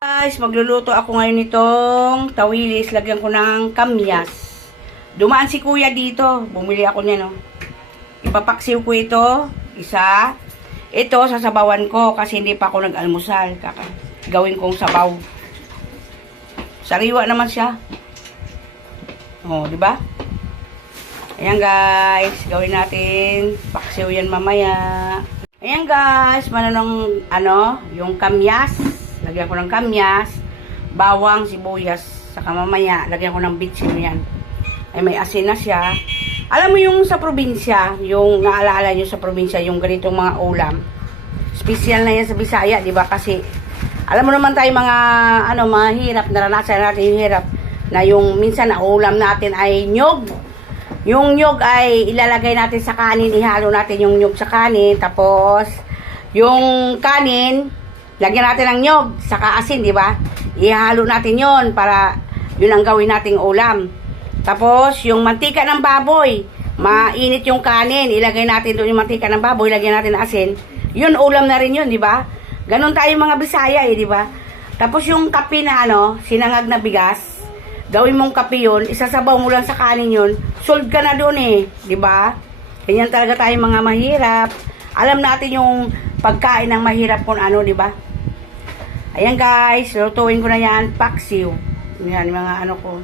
Guys, magluluto ako ngayon nitong tawilis. Lagyan ko ng kamyas. Dumaan si kuya dito. Bumili ako niya, no. Ipapaksiw ko ito. Isa. Ito, sasabawan ko kasi hindi pa ako nag-almusal. Kaka gawin kong sabaw. Sariwa naman siya. Oh, di ba? Ayan guys, gawin natin. Paksiw yan mamaya. Ayan guys, mananong ano, yung kamyas. Lagyan ko ng kamyas, bawang, sibuyas, saka mamaya lagyan ko ng bitsin yan. Ay may asin na siya. Alam mo yung sa probinsya, yung naalala nyo sa probinsya, yung ganitong mga ulam. Special na yan sa Bisaya, di ba? Kasi alam mo naman tayo mga ano, mahirap, naranasan natin yung hirap na yung minsan na ulam natin ay nyog. Yung nyog ay ilalagay natin sa kanin, ihalo natin yung nyog sa kanin, tapos yung kanin, lagyan natin ng nyog, saka asin, di ba? Ihalo natin yon para yun ang gawin nating ulam. Tapos, yung mantika ng baboy, mainit yung kanin, ilagay natin doon yung mantika ng baboy, lagyan natin ng asin. Yun, ulam na rin yun, di ba? Ganon tayo mga Bisaya, eh, di ba? Tapos yung kape na ano, sinangag na bigas, gawin mong kape yun, isasabaw mo lang sa kanin yun, sold ka na doon eh, di ba? Ganyan talaga tayo mga mahirap. Alam natin yung pagkain ng mahirap kung ano, di ba? Ayan guys, lutuin ko na yan, paksiw. Yan, mga ano ko.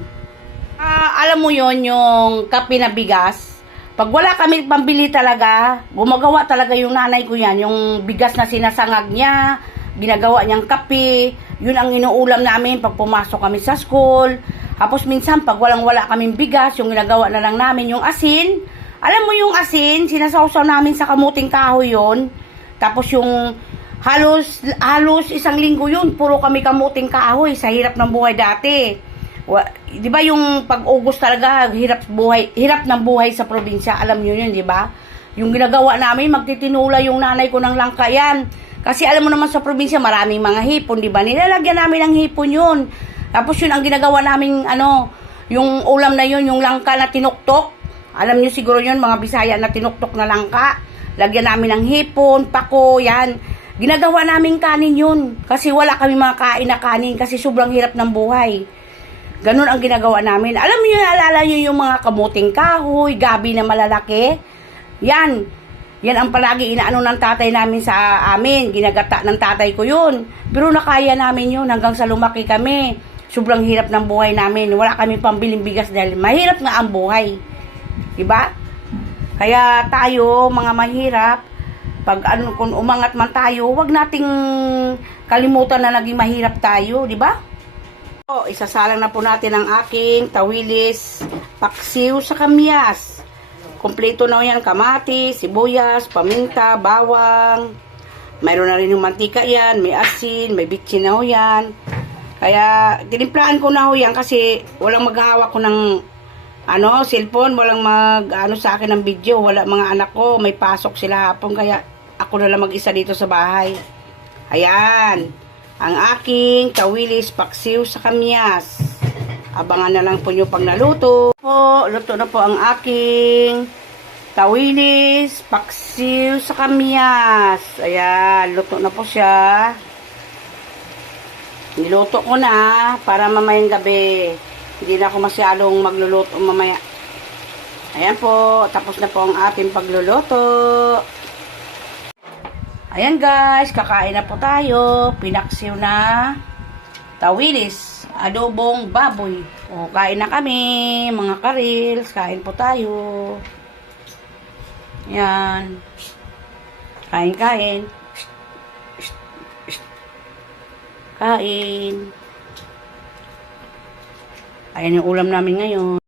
Ah, alam mo yon yung kape na bigas. Pag wala kami pambili talaga, gumagawa talaga yung nanay ko yan. Yung bigas na sinasangag niya, ginagawa niyang kape. Yun ang inuulam namin pag pumasok kami sa school. Tapos minsan, pag walang-wala kaming bigas, yung ginagawa na lang namin yung asin. Alam mo yung asin, sinasawsaw namin sa kamuting kahoy yon. Tapos yung halos halos isang linggo yun, puro kami kamuting kahoy sa hirap ng buhay dati. 'Di ba yung pag-ugos talaga hirap buhay, hirap ng buhay sa probinsya, alam niyo 'yun, 'di ba? Yung ginagawa namin, magtitinula yung nanay ko ng langka yan. Kasi alam mo naman sa probinsya, maraming mga hipon, 'di ba? Nilalagyan namin ng hipon 'yun. Tapos 'yun ang ginagawa namin ano, yung ulam na 'yun, yung langka na tinuktok. Alam niyo siguro 'yun, mga Bisaya na tinuktok na langka. Lagyan namin ng hipon, pako, yan. Ginagawa namin kanin yun. Kasi wala kami mga kain na kanin kasi sobrang hirap ng buhay. Ganun ang ginagawa namin. Alam niyo, alala niyo yung mga kamuting kahoy, gabi na malalaki. Yan. Yan ang palagi inaano ng tatay namin sa amin. Ginagata ng tatay ko yun. Pero nakaya namin yun hanggang sa lumaki kami. Sobrang hirap ng buhay namin. Wala kami pambiling bigas dahil mahirap nga ang buhay. Diba? Kaya tayo, mga mahirap, pag ano, kung umangat man tayo, wag nating kalimutan na naging mahirap tayo, di ba? O, isasalang na po natin ang aking tawilis, paksiw sa kamyas. Kompleto na yan, kamati, sibuyas, paminta, bawang. Mayroon na rin yung mantika yan, may asin, may bitsin na yan. Kaya, tinimplahan ko na ho yan kasi walang maghahawak ko ng ano, cellphone, walang mag, ano sa akin ng video, wala mga anak ko, may pasok sila hapon, kaya ako na lang mag-isa dito sa bahay. Ayan, ang aking tawilis paksiw sa kamyas. Abangan na lang po nyo pag naluto. Po, luto na po ang aking tawilis paksiw sa kamyas. Ayan, luto na po siya. Niluto ko na para mamayang gabi. Hindi na ako masyadong magluluto mamaya. Ayan po, tapos na po ang ating pagluluto. Ayan guys, kakain na po tayo. Pinaksiw na tawilis, adobong baboy. O, kain na kami, mga karils. Kain po tayo. Ayan. Kain, kain. Kain. Ayan yung ulam namin ngayon.